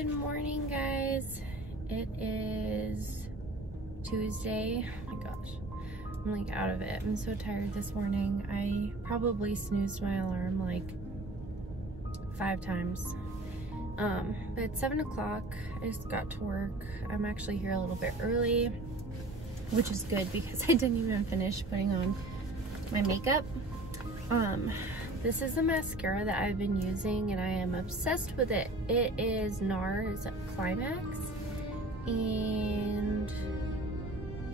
Good morning, guys. It is Tuesday. Oh my gosh, I'm like out of it. I'm so tired this morning. I probably snoozed my alarm like 5 times. But it's 7 o'clock. I just got to work. I'm actually here a little bit early, which is good because I didn't even finish putting on my makeup. This is a mascara that I've been using and I am obsessed with it. It is NARS Climax and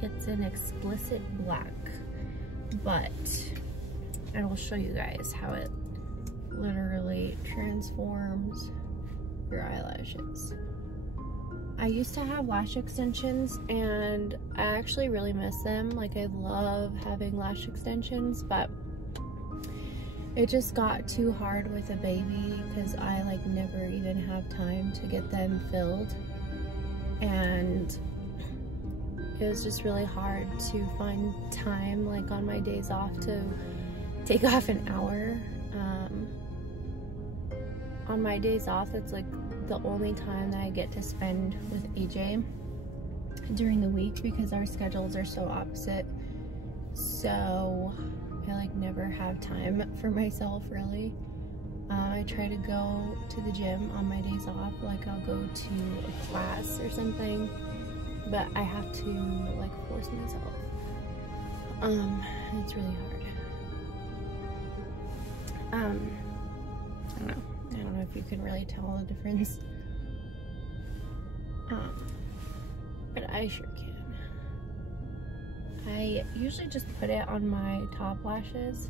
it's an explicit black, but I will show you guys how it literally transforms your eyelashes. I used to have lash extensions and I actually really miss them. Like, I love having lash extensions, but it just got too hard with a baby because I like never even have time to get them filled, and it was just really hard to find time like on my days off to take off an hour. On my days off, that's like the only time that I get to spend with AJ during the week because our schedules are so opposite. So I like never have time for myself, really. I try to go to the gym on my days off. Like, I'll go to a class or something, but I have to like force myself. It's really hard. I don't know if you can really tell the difference. But I sure can. I usually just put it on my top lashes.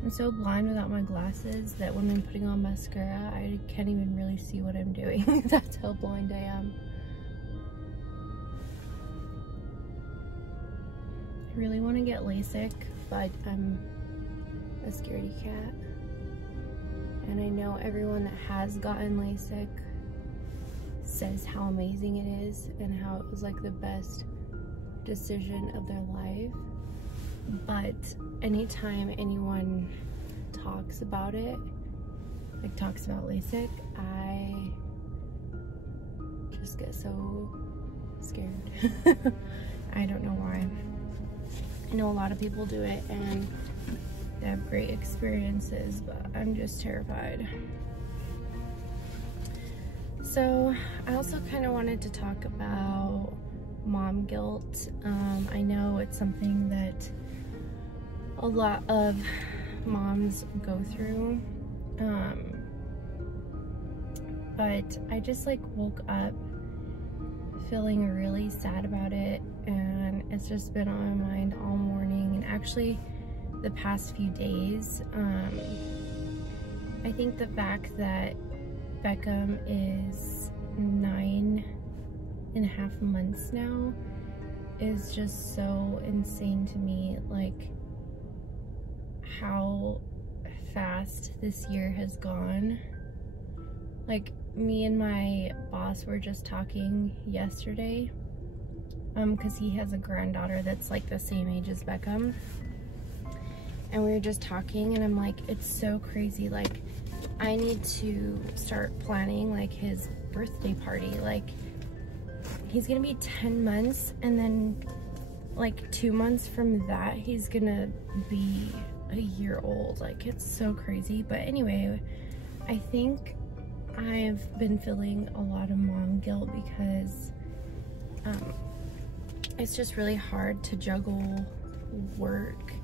I'm so blind without my glasses that when I'm putting on mascara, I can't even really see what I'm doing. That's how blind I am. I really want to get LASIK, but I'm a scaredy cat. And I know everyone that has gotten LASIK says how amazing it is and how it was like the best decision of their life. But anytime anyone talks about it, like talks about LASIK, I just get so scared. I don't know why. I know a lot of people do it and they have great experiences, but I'm just terrified. So I also kind of wanted to talk about mom guilt. I know it's something that a lot of moms go through, but I just like woke up feeling really sad about it, and it's just been on my mind all morning and actually the past few days. I think the fact that Beckham is 9.5 months now is just so insane to me. Like, how fast this year has gone. Like, me and my boss were just talking yesterday, because he has a granddaughter that's like the same age as Beckham, and we were just talking and I'm like, it's so crazy. Like, I need to start planning like his birthday party. Like, he's gonna be 10 months and then like 2 months from that he's gonna be a year old. Like, it's so crazy. But anyway, I think I've been feeling a lot of mom guilt because it's just really hard to juggle work.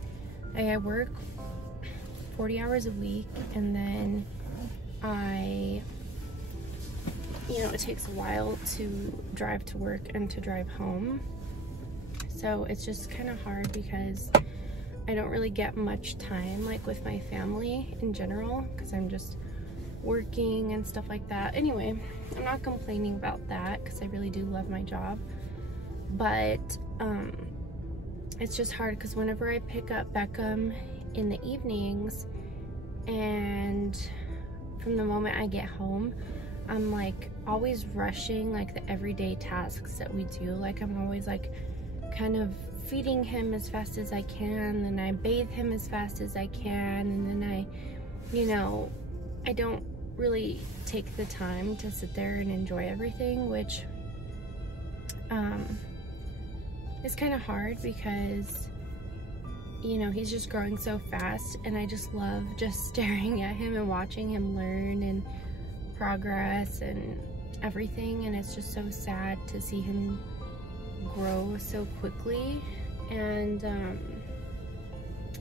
I work 40 hours a week, and then it takes a while to drive to work and to drive home. So it's just kind of hard because I don't really get much time like with my family in general because I'm just working and stuff like that. Anyway, I'm not complaining about that because I really do love my job, but it's just hard because whenever I pick up Beckham in the evenings, and from the moment I get home, I'm like always rushing like the everyday tasks that we do. Like, I'm always like kind of feeding him as fast as I can, and I bathe him as fast as I can, and then I don't really take the time to sit there and enjoy everything, which is kind of hard because, you know, he's just growing so fast, and I just love just staring at him and watching him learn and progress and everything. And it's just so sad to see him grow so quickly, and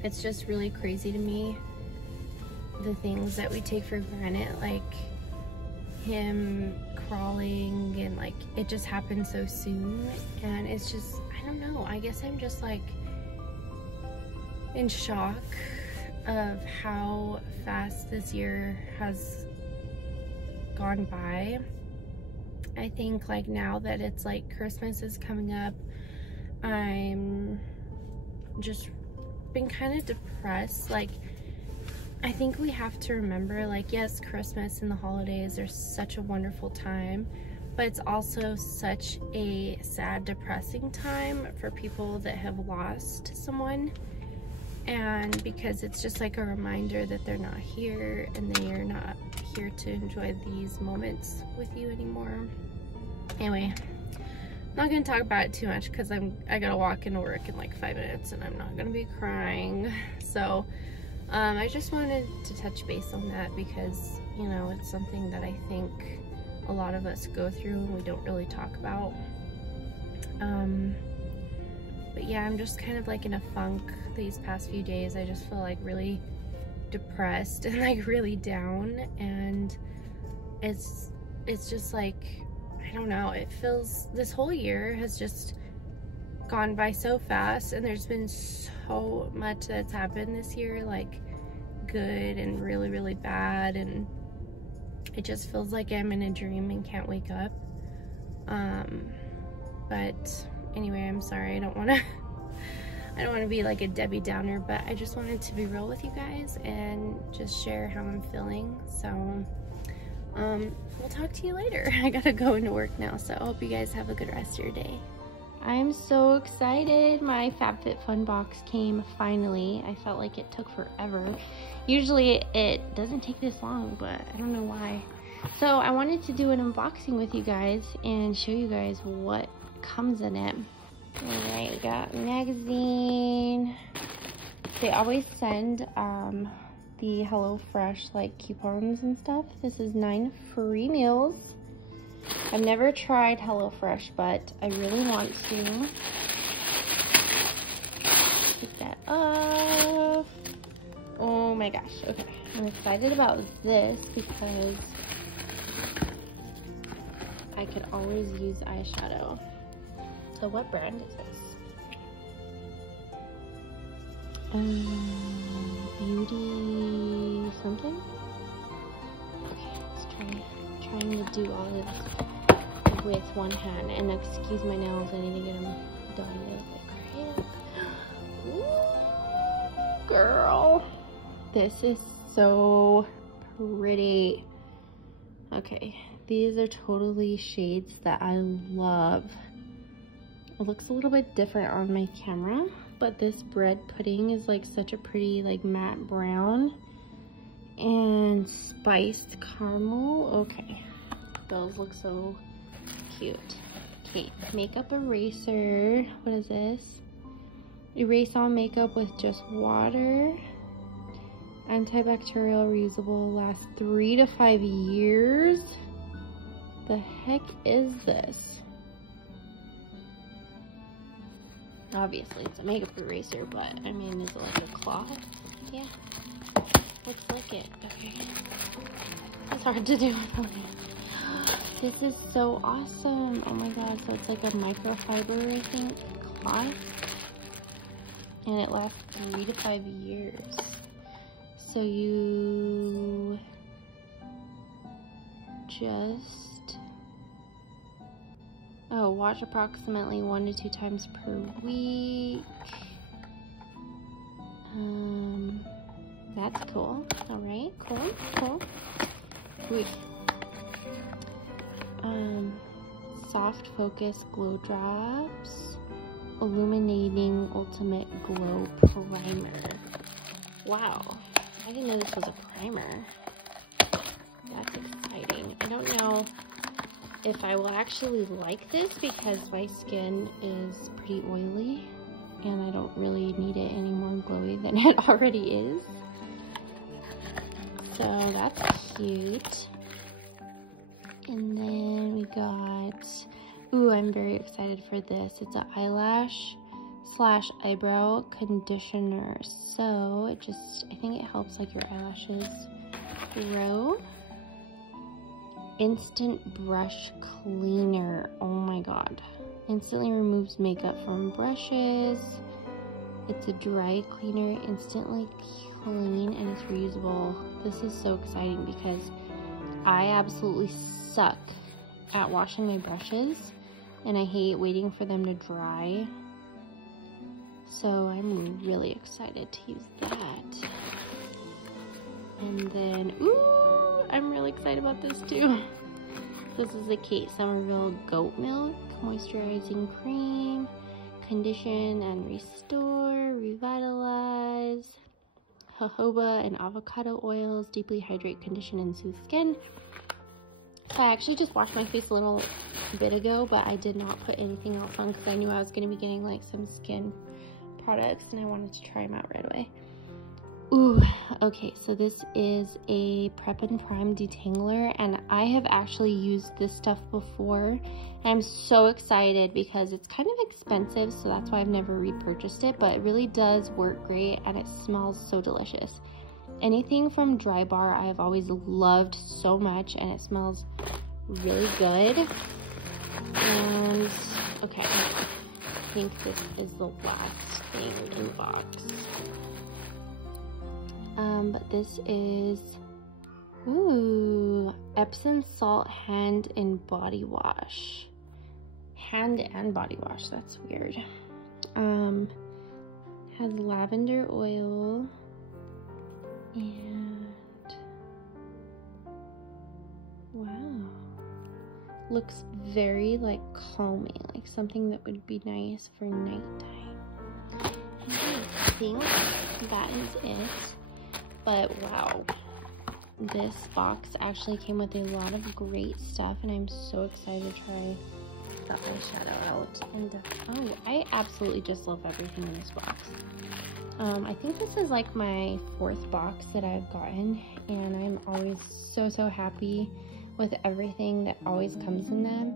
it's just really crazy to me, the things that we take for granted, like him crawling, and like it just happened so soon. And it's just, I don't know, I guess I'm just like in shock of how fast this year has gone by. I think like now that it's like Christmas is coming up, I'm just been kind of depressed. Like, I think we have to remember, like, yes, Christmas and the holidays are such a wonderful time, but it's also such a sad, depressing time for people that have lost someone. And because it's just like a reminder that they're not here, and they are not here to enjoy these moments with you anymore. Anyway, I'm not gonna talk about it too much because I gotta walk into work in like 5 minutes, and I'm not gonna be crying. So I just wanted to touch base on that because, you know, it's something that I think a lot of us go through and we don't really talk about. But yeah, I'm just kind of like in a funk these past few days. I just feel like really depressed and like really down, and it's just like, I don't know, it feels, this whole year has just gone by so fast, and there's been so much that's happened this year, like good and really, really bad, and it just feels like I'm in a dream and can't wake up. But anyway, I'm sorry, I don't want to be like a Debbie Downer, but I just wanted to be real with you guys and just share how I'm feeling. So we'll talk to you later. I gotta go into work now, so I hope you guys have a good rest of your day. I'm so excited. My Fab Fit Fun box came finally. I felt like it took forever. Usually it doesn't take this long, but I don't know why. So I wanted to do an unboxing with you guys and show you guys what comes in it. Alright, we got a magazine. They always send the HelloFresh like coupons and stuff. This is 9 free meals. I've never tried HelloFresh, but I really want to. Take that off. Oh my gosh, okay. I'm excited about this because I could always use eyeshadow. So what brand is this? Beauty something? Okay, let's trying to do all this with one hand. And excuse my nails, I need to get them done. They look like crap. Ooh, girl. This is so pretty. Okay, these are totally shades that I love. It looks a little bit different on my camera, but this bread pudding is like such a pretty like matte brown and spiced caramel. Okay, those look so cute. Okay, makeup eraser. What is this? Erase all makeup with just water. Antibacterial, reusable, lasts 3 to 5 years. The heck is this? Obviously it's a makeup eraser, but I mean, is it like a cloth? Yeah, looks like it. Okay, it's hard to do with one hand. This is so awesome. Oh my god, so it's like a microfiber, I think, cloth, and it lasts 3 to 5 years. So you just wash approximately 1 to 2 times per week. That's cool. All right, cool. Wait. Soft focus glow drops, illuminating ultimate glow primer. Wow, I didn't know this was a primer. that's exciting. I don't know if I will actually like this because my skin is pretty oily and I don't really need it any more glowy than it already is. So that's cute. And then we got, ooh, I'm very excited for this. It's an eyelash / eyebrow conditioner. So it just, I think it helps like your eyelashes grow. Instant brush cleaner. Oh my god. Instantly removes makeup from brushes. It's a dry cleaner, instantly clean, and it's reusable. This is so exciting because I absolutely suck at washing my brushes and I hate waiting for them to dry. So I'm really excited to use that. And then, ooh, I'm really excited about this too. This is the Kate Somerville Goat Milk Moisturizing Cream. Condition and restore, revitalize. Jojoba and avocado oils deeply hydrate, condition, and soothe skin. So I actually just washed my face a little bit ago, but I did not put anything else on because I knew I was going to be getting like some skin products and I wanted to try them out right away. Ooh, okay, so this is a Prep and Prime detangler, and I have actually used this stuff before. I'm so excited because it's kind of expensive, so that's why I've never repurchased it, but it really does work great and it smells so delicious. Anything from Dry Bar I've always loved so much, and it smells really good. And okay, I think this is the last thing in the box. But this is, ooh, Epsom Salt Hand and Body Wash. Hand and body wash, that's weird. Has lavender oil and wow, looks very like calming, like something that would be nice for nighttime. I think that is it. But wow, this box actually came with a lot of great stuff, and I'm so excited to try the eyeshadow out. And oh, I absolutely just love everything in this box. I think this is like my 4th box that I've gotten, and I'm always so happy with everything that always comes in them.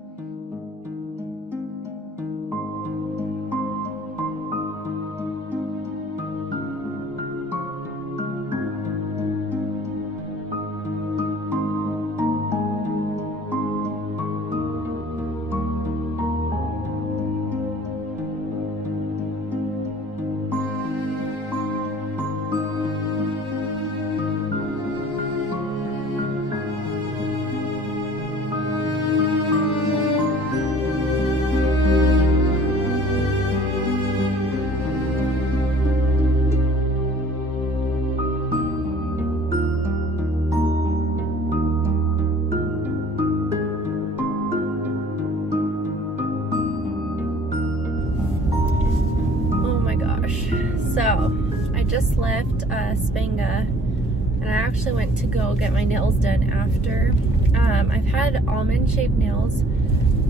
So I just left Spanga, and I actually went to go get my nails done after. I've had almond shaped nails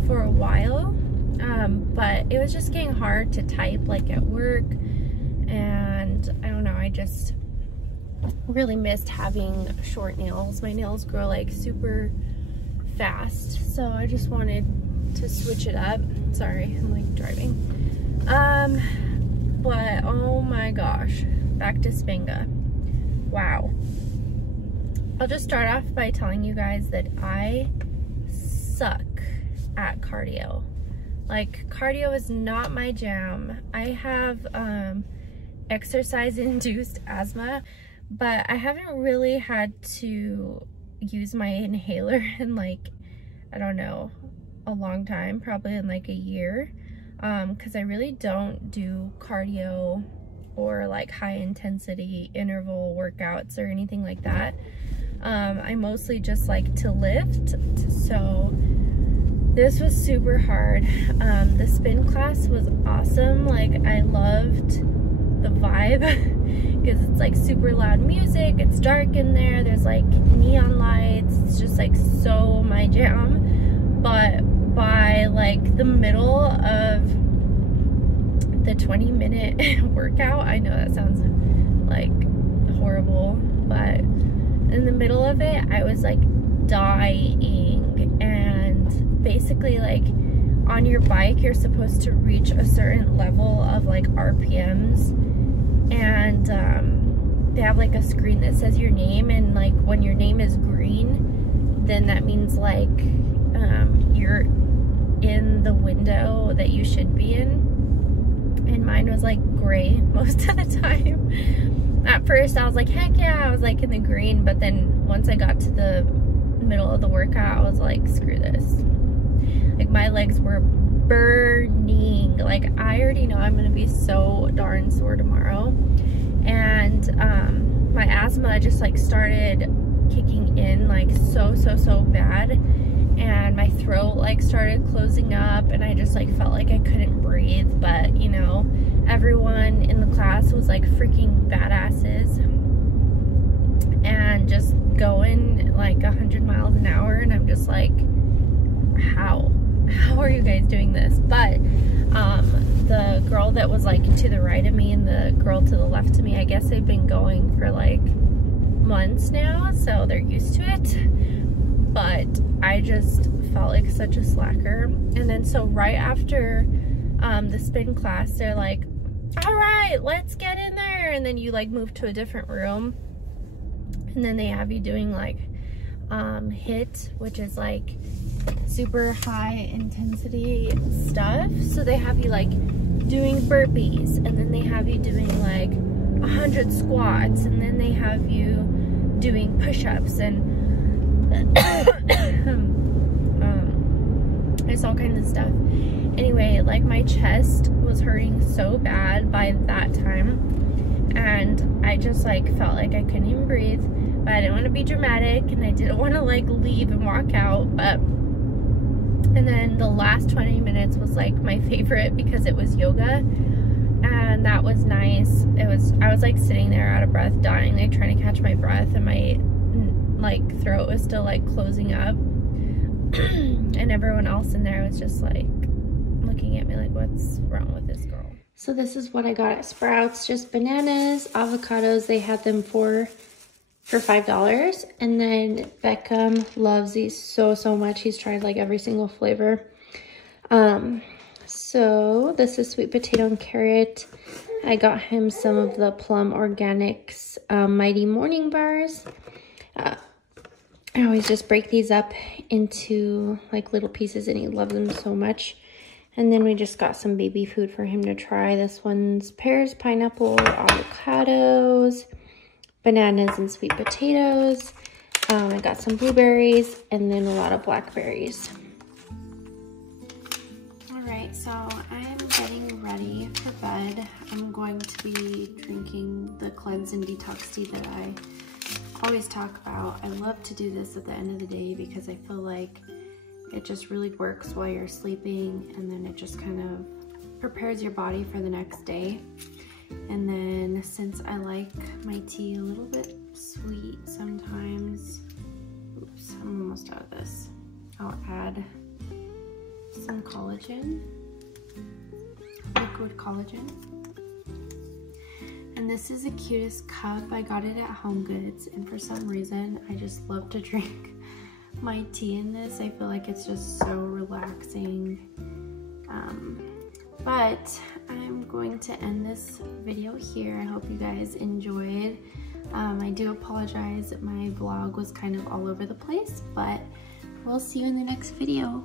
for a while, but it was just getting hard to type like at work, and I don't know, I just really missed having short nails. My nails grow like super fast, so I just wanted to switch it up. Sorry, I'm like driving. But oh my gosh, back to Spanga. Wow. I'll just start off by telling you guys that I suck at cardio. Like, cardio is not my jam. I have exercise-induced asthma, but I haven't really had to use my inhaler in like, I don't know, a long time, probably in like a year. Because I really don't do cardio or like high intensity interval workouts or anything like that. I mostly just like to lift, so this was super hard. The spin class was awesome. Like, I loved the vibe because it's like super loud music, it's dark in there, there's like neon lights, it's just like so my jam. But by like the middle of the 20-minute workout, I know that sounds like horrible, but in the middle of it I was like dying. And basically, like, on your bike you're supposed to reach a certain level of like RPMs, and they have like a screen that says your name, and like when your name is green, then that means like you're in the window that you should be in. And mine was like gray most of the time. At first I was like, heck yeah, I was like in the green, but then once I got to the middle of the workout, I was like, screw this. Like, my legs were burning. Like, I already know I'm gonna be so darn sore tomorrow. And my asthma just like started kicking in like so bad, and my throat like started closing up, and I just like felt like I couldn't breathe. But you know, everyone in the class was like freaking badasses and just going like 100 miles an hour, and I'm just like, how are you guys doing this? But the girl that was like to the right of me and the girl to the left of me, I guess they've been going for like months now, so they're used to it. But I just felt like such a slacker. And then so right after the spin class, they're like, all right, let's get in there. And then you like move to a different room, and then they have you doing like HIIT, which is like super high intensity stuff. So they have you like doing burpees, and then they have you doing like 100 squats, and then they have you doing push-ups, and it's all kinds of stuff. Anyway, like, my chest was hurting so bad by that time, and I just like felt like I couldn't even breathe. But I didn't want to be dramatic, and I didn't want to like leave and walk out. But and then the last 20 minutes was like my favorite because it was yoga, and that was nice. I was like sitting there out of breath, dying, like trying to catch my breath, and my like throat was still like closing up. And everyone else in there was just like looking at me like, what's wrong with this girl? So this is what I got at Sprouts, just bananas, avocados. They had them for $5. And then Beckham loves these so much. He's tried like every single flavor. So this is sweet potato and carrot. I got him some of the Plum Organics Mighty Morning Bars. I always just break these up into like little pieces, and he loves them so much. And then we just got some baby food for him to try. This one's pears, pineapple, avocados, bananas, and sweet potatoes. I got some blueberries, and then a lot of blackberries. Alright, so I'm getting ready for bed. I'm going to be drinking the Cleanse and Detox tea that I always talk about. I love to do this at the end of the day because I feel like it just really works while you're sleeping, and then it just kind of prepares your body for the next day. And then since I like my tea a little bit sweet sometimes, oops, I'm almost out of this, I'll add some collagen, liquid collagen. And this is the cutest cup. I got it at Home Goods, and for some reason I just love to drink my tea in this. I feel like it's just so relaxing. But I'm going to end this video here. I hope you guys enjoyed. I do apologize, my vlog was kind of all over the place, but we'll see you in the next video.